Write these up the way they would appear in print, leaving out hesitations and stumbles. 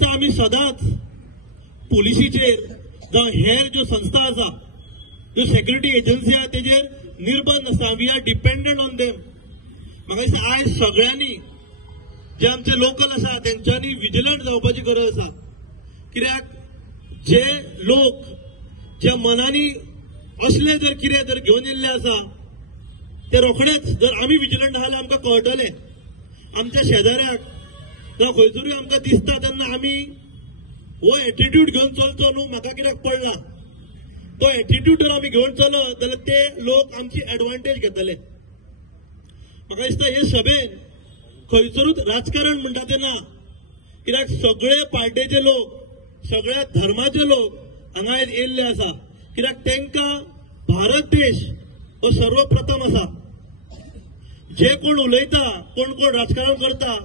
दिसता आम्ही सदांच पुलिसीचेर जावं हेर ज्यो संस्था आसा ज्यो सेक्युरिटी एजन्सी आहा तेजेर निर्बंध आसा. We are dependent on them. म्हाका दिसता आयज सगळ्यांनी जे आमचे लोकल आसा तेंच्यांनी विजिलंट जावपाची गरज आसा. कित्याक जे लोक ज्या मनांनी असले जर कितें जर घेवन येयल्ले आसा ते रोखडेच जर आमी विजिलंट जाल्यार आमकां कळटलें. आमच्या शेजाऱ्याक जावं खंयसरूय आमकां दिसता तेन्ना आमी हो एटिट्यूड घेवन चलचो न्हू. म्हाका कित्याक पडला तो एटिट्यूड जर आमी घेवन चलत जाल्यार ते लोक आमची एडवांटेज घेतले. म्हाका दिसता हे सभेन खंयसरूच राजकारण म्हणटा ते ना. कित्याक सगळे पार्टेचे लोक सगळ्या धर्माचे लोक हांगा येयल्ले आसा. कित्याक तांकां भारत देश हो सर्वप्रथम आसा. जे कोण उलयता कोण राजकारण करता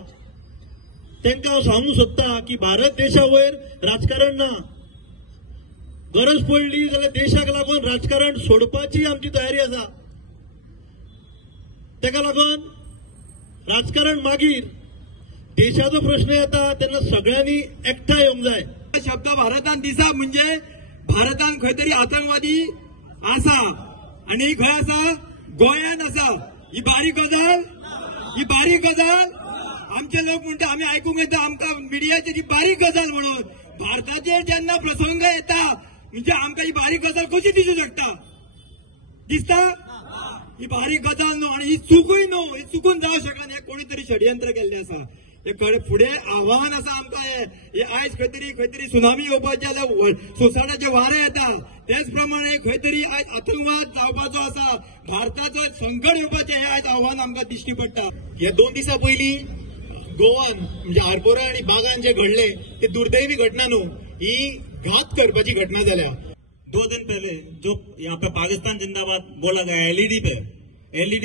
तांकां हांव सांगूंक सोदता की भारत देशा वयर राजकारण ना. गरज पडली जाल्यार देशाक लागून राजकारण सोडपाची आमची तयारी आसा. ताका लागून राजकारण मागीर देशाचो प्रश्न येता तेन्ना सगळ्यांनी एकठांय येवंक जाय. शब्द भारतान दिसा म्हणजे भारतान खंय तरी आतंकवादी आसा आणि खंय आसा गोंयान आसा. ही बारीक गजाल आमचे लोक म्हणटा आमी आयकूंक येता आमकां मिडियाची ती बारीक गजाल म्हणून. भारताचेर जेन्ना प्रसंग येता म्हणजे आमकां ही बारीक गजाल कशी दिसूं शकता. दिसता ही बारीक गजाल न्हू आणि ही चुकूय न्हू. ही चुकून जावं शकना. हे कोणी तरी षडयंत्र केल्ले आसा. हे फुडें आव्हान आसा आमकां. हे आयज खंय तरी सुनामी येवपाचे जाल्यार सोसाट्याचे वारे येता. त्याच प्रमाणे खंय तरी आयज आतंकवाद जावपाचो आसा. भारताचो संकट येवपाचें हे आयज आव्हान आमकां दिश्टी पडटा. हे 2 दिसा पयलीं गोवान म्हणजे आरपोरा आणि बागान जे घडले ते दुर्दैवी घटना न्हू. ही घात करपाची घटना जाल्या. 2 दिन पहले जो यहाँ पे पाकिस्तान जिंदाबाद बोला गया एलईडी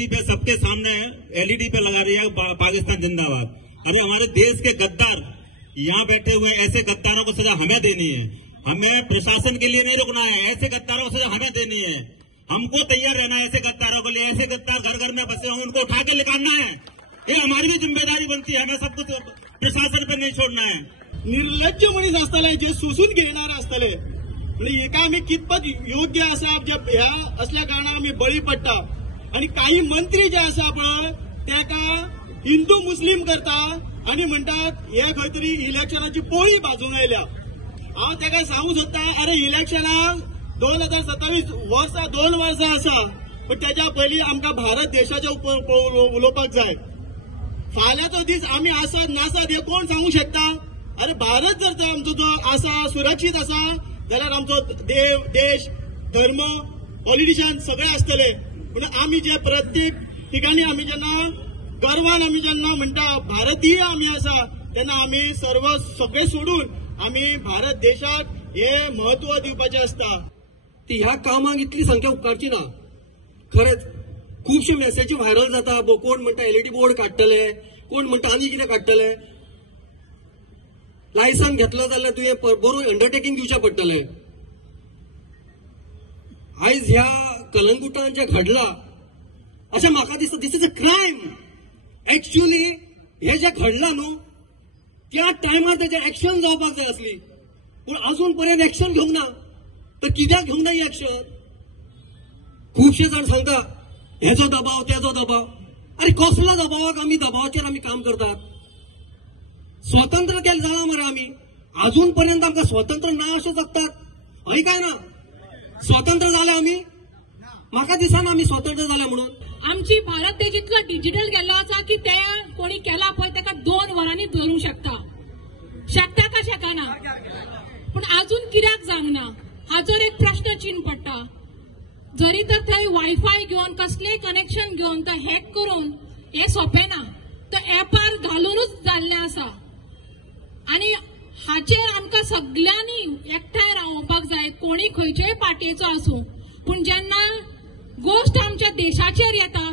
पे सबके सामने एलईडी पे लगा दिया पाकिस्तान जिंदाबाद. अरे हमारे देश के गद्दार यहाँ बैठे हुए ऐसे गद्दारों को सजा हमें देनी है. हमें प्रशासन के लिए नहीं रुकना है. ऐसे गद्दारों को सजा हमें देनी है. हमको तैयार रहना है ऐसे गद्दारों के लिए. ऐसे गद्दार घर घर में बसे हों उनको उठा के निकालना है. ये हमारी भी जिम्मेदारी बनती है. हमें सब कुछ प्रशासन पे नहीं छोड़ना है. निर्लज्ज मनीस आसतले जे सोसून घेणारे आसतले म्हणजे एका आमी कितपत योग्य आसा जे ह्या असल्या कारणान आमी बळी पडटा. आणि काही मंत्री जे आसा पळय तेका हिंदू मुस्लिम करता आणि म्हणटात हे खंय तरी इलेक्शनाची पोळी भाजून आयल्या. हांव तेका सांगूंक सोदता अरे इलेक्शनाक 2027 वर्सां 2 वर्सां आसा. पण त्याच्या पयलीं आमकां भारत देशाच्या उलोवपाक जाय. फाल्यांचो दीस आमी आसात नासात हे कोण सांगूंक शकता. अरे भारत जर आमचो जो आसा सुरक्षीत आसा जाल्यार आमचो देश धर्म पॉलिटिशियन सगळे आसतले. पूण आमी जे प्रत्येक ठिकाणी आमी जेन्ना गर्वान आमी जेन्ना म्हणटा भारतीय आमी आसा तेन्ना आमी सगळे सोडून आमी भारत देशाक हे महत्व दिवपाचें असता. ती ह्या कामाक इतली संख्या उपकारची ना. खरेंच खूपशी मेसेजी व्हायरल जाता. कोण म्हणटा एलईडी बोर्ड काडटले कोण म्हणटा आनी कितें काडटले. लायसन घेतलो जाल्यार तुवें बरोवन अंडरटेकिंग दिवचें पडटलें. आयज ह्या कलंगुटान जें घडलां अशें म्हाका दिसता दिस इज अ क्रायम. एक्चुअली हे जे घडलां न्हू त्या टायमार तेजें एक्शन जावपाक जाय आसली. पूण अजून पर्यंत एक्शन घेवंक ना. तर कित्याक घेवंक ना ही एक्शन. खुबशे जाण सांगता हेजो दबाव तेजो दबाव. अरे कसल्या दबावाक आमी दबावाचेर आमी काम करतात. स्वतंत्र केलें जालां मरे आमी. अजून पर्यंत आमकां स्वतंत्र ना अशें जगतात. हय काय ना. स्वतंत्र जाले आमी. म्हाका दिसना आमी स्वतंत्र जाले म्हणून. आमची भारत देश इतलो डिजिटल गेल्लो आसा की ते कोणी केला पळय ताका 2 वरांनी धरूंक शकता का शकना. पूण अजून कित्याक जावंक ना हाचोर एक प्रश्न चिन्ह पडटा. जरी तर थंय वायफाय घेवन कसलेंय कनेक्शन घेवन तो हॅक करून हे सोंपें ना. तो एपार घालूनच जाल्लें आसा. आनी हाचेर आमकां सगळ्यांनी एकठांय रावपाक जाय. कोणी खंयच्याय पार्टीचो आसूं. पूण जेन्ना गोष्ट आमच्या देशाचेर येता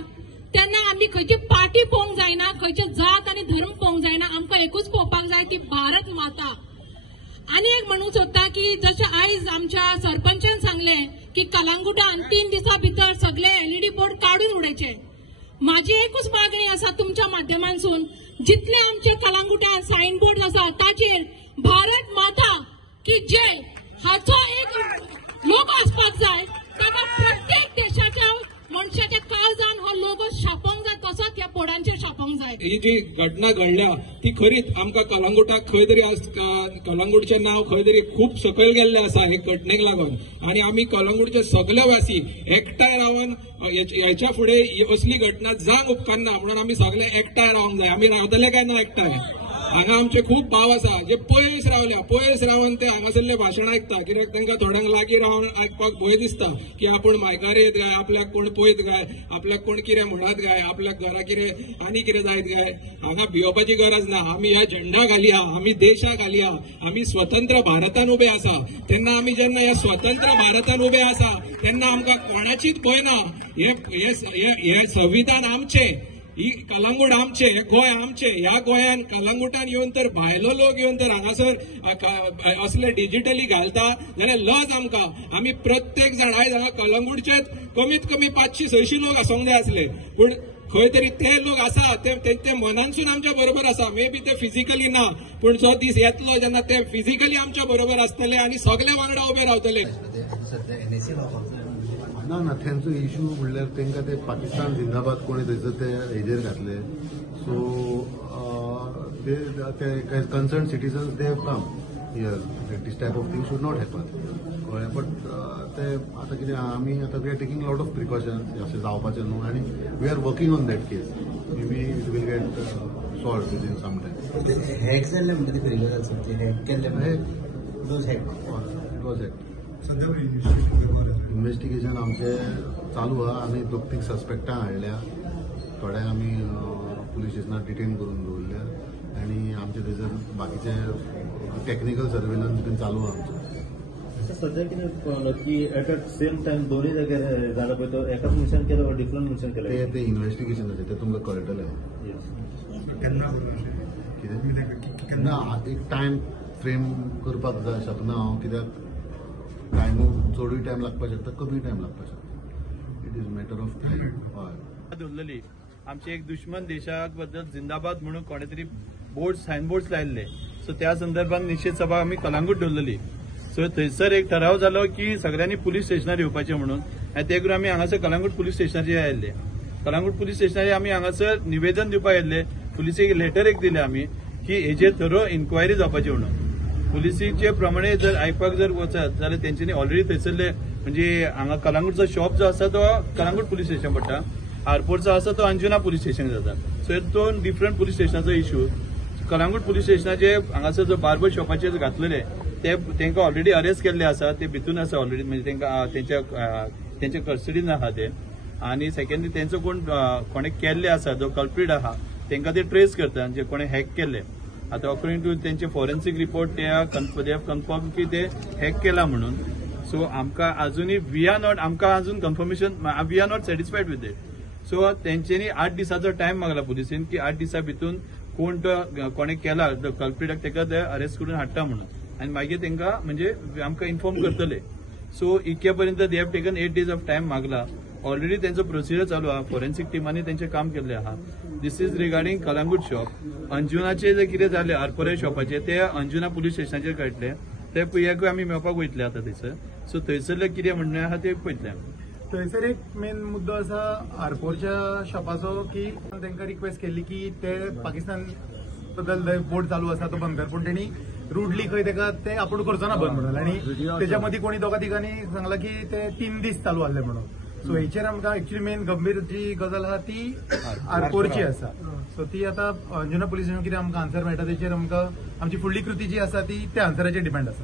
तेन्ना आमी खंयची पार्टी पळोवंक जायना. खंयचे जात आनी धर्म पळोवंक जायना. आमकां एकूच पळोवपाक जाय की भारत माता. आनी एक म्हणूंक सोदता की जशें आयज आमच्या सरपंचान सांगलें की कलंगुटान 3 दिसां भितर सगळे एलईडी बोर्ड काडून उडोवचे. माझी एकूच मागणी आसा तुमच्या माध्यमांतसून जितले आमचे कलंगुटान सायन बोर्ड आसा ताचेर भारत जी घटना घडल्या ती खरीच आमकां कलंगुटाक खंय तरी कलंगुटचें नांव खंय तरी खूप सकयल गेल्लें आसा हे घटनेक लागून आनी आमी कलंगुटचे सगळे वासी एकठांय रावन ह्याच्या फुडें असली घटना जावंक उपकारना म्हणून आमी सगळे एकठांय रावंक जाय. आमी रावतले काय ना एकठांय. हांगा आमचे खूप भाव आसा जे पयस रावल्या पयस रावन ते हांगासरले भाशण आयकता कित्याक तांकां थोड्यांक लागीं रावन आयकपाक भंय दिसता की आपूण मायकार येत काय आपल्याक कोण पळयत काय आपल्याक कोण कितें म्हणत काय आपल्याक घरा कितें आनी कितें जायत काय. हांगा भियोवपाची गरज ना. आमी ह्या झेंडा घालया आमी देशाक घालया आमी स्वतंत्र भारतान उबे आसा तेन्ना आमी जेन्ना ह्या स्वतंत्र भारतान उबे आसा तेन्ना आमकां कोणाचीच भंय ना. हे संविधान आमचे ही कलंगूट आमचे हे गोंय आमचे ह्या गोंयान कलंगुटान येवन तर भायलो लोक येवन तर हांगासर असले डिजिटली घालता जाल्यार लज आमकां. आमी प्रत्येक जाण आयज हांगा कलंगूटचेच कमीत कमी 500-600 लोक आसोंक जाय आसले पूण खंय तरी ते लोक आसा ते मनानसून आमच्या बरोबर आसा. मे बी ते फिजिकली ना पूण जो दीस येतलो जेन्ना ते फिजिकली आमच्या बरोबर आसतले आनी सगळे वांगडा उबे रावतले. ना ना तेंचो इश्यू म्हणल्यार तांकां ते पाकिस्तान जिंदाबाद कोणी थंयसर ते हेजेर घातले सो ते concern citizens they have come here this type of thing should not happen कळ्ळें. बट ते आतां कितें आमी आतां we are taking lot of precautions अशें जावपाचें न्हू आनी we are working on that case. May be it will get solve within some time. Hack जाल्ले म्हणटा ते खरी हॅक केल्ले इट वॉज हॅक. इन्व्हेस्टिगेशन आमचे चालू आहा. आमी 2-3 सस्पेक्टां हाडल्या थोड्यांक आमी पुलीस स्टेशनार डिटेन करून दवरल्या आनी आमचे थंयसर बाकीचे टेक्निकल सर्वेलन्स बीन चालू आहा आमचो. सध्या कितें कळलं की एट सेम टायम दोनूय जाग्यार जालो पळय तो एकाच मनशान केलो डिफरंट मनशान केलो ते इन्व्हेस्टिगेशनाचे ते तुमकां कळटलें. कितें ना एक टायम फ्रेम करपाक जाय शकना हांव कित्याक टायमूय चडूय टायम लागपाक शकता कमी टायम लागपाक शकता. It is matter of time. हय दवरलेली आमचे एक दुश्मन देशाक बद्दल जिंदाबाद म्हणून कोणे तरी बोर्ड सायनबोर्ड्स लायल्ले सो त्या संदर्भात निश्चित सभा आमी कलंगूट दवरलेली. सो थंयसर एक ठराव जालो की सगळ्यांनी पुलीस स्टेशनार येवपाचें म्हणून आनी ते करून आमी हांगासर कलंगूट पुलीस स्टेशनाचेर आयिल्ले. कलंगूट पुलीस स्टेशनाचेर आमी हांगासर निवेदन दिवपाक येयल्ले. पुलिसेक लेटर एक दिले आमी की हेजेर थरो इन्क्वायरी जावपाची म्हणून. पुलिसीचे प्रमाणे जर आयकपाक जर वचत जाल्यार तेंच्यांनी ऑलरेडी थंयसरले म्हणजे हांगा कलंगूटचो शॉप जो आसा तो कलंगूट पुलीस स्टेशन पडटा. आरपोर्टचो आसा तो अंजुना पुलीस स्टेशन जाता. सो हे 2 डिफरंट पुलीस स्टेशनाचो इश्यू. कलंगूट पुलीस स्टेशनाचे हांगासर जो बार्बर शॉपाचेर घातलेले तेंकां ऑलरेडी अरेस्ट केल्ले आसा. ते भितून आसा ऑलरेडी म्हणजे तेंकां तेंच्या कस्टडीन आहा ते. आनी सेकंडली तेंचो कोणे केल्ले आसा जो कल्प्रीट आहा तेंकां ते ट्रेस करता जे कोणे हॅक केल्ले. आता अकॉर्डिंग टू त्यांचे forensic report they have confirm की ते हॅक केला म्हणून. सो आमकां अजूनही आमकां अजून confirmation we are not satisfied with it. So तेंच्यांनी 8 दिसाचो टायम मागला पुलिसेन की 8 दिसा भितून कोण तो कोणे केला कल्प्रीटाक तेका ते अरेस्ट करून हाडटा म्हणून आनी मागीर तेंकां म्हणजे आमकां इन्फॉर्म करतले. सो इतके पर्यंत they have taken 8 days of time मागला. ऑलरेडी त्यांचं प्रोसिजर चालू आहे. फॉरेन्सिक टिमांनी त्यांचे काम केले आहा. This is regarding Calangute shop. अंजुनाचे जे कितें जाले आरपोरे शॉपाचे ते अंजुना पुलीस स्टेशनाचेर कळटले. ते पळयाकूय आमी मेळपाक वयतले आतां थंयसर. सो थंयसरले कितें म्हणणें आहा ते पळयतले आमी. थंयसर एक मेन मुद्दो आसा आरपोरच्या शॉपाचो की तांकां रिक्वेस्ट केल्ली की ते पाकिस्तान बद्दल बोर्ड चालू आसा तो बंद कर पूण तेणी रुडली खंय ताका ते आपूण करचो ना बंद म्हणून आनी तेच्या मदीं कोणी 2-3 सांगला की ते 3 दीस चालू आसले म्हणून. सो हेचेर आमकां एक्चुअली मेन गंभीर जी गजाल आहा ती आरपोरची आसा. सो ती आतां अंजुना पुलीस स्टेशन कितें आमकां आन्सर मेळटा तेचेर आमकां आमची फुडली कृती जी आसा ती त्या आन्सराचेर डिपेंड आसा.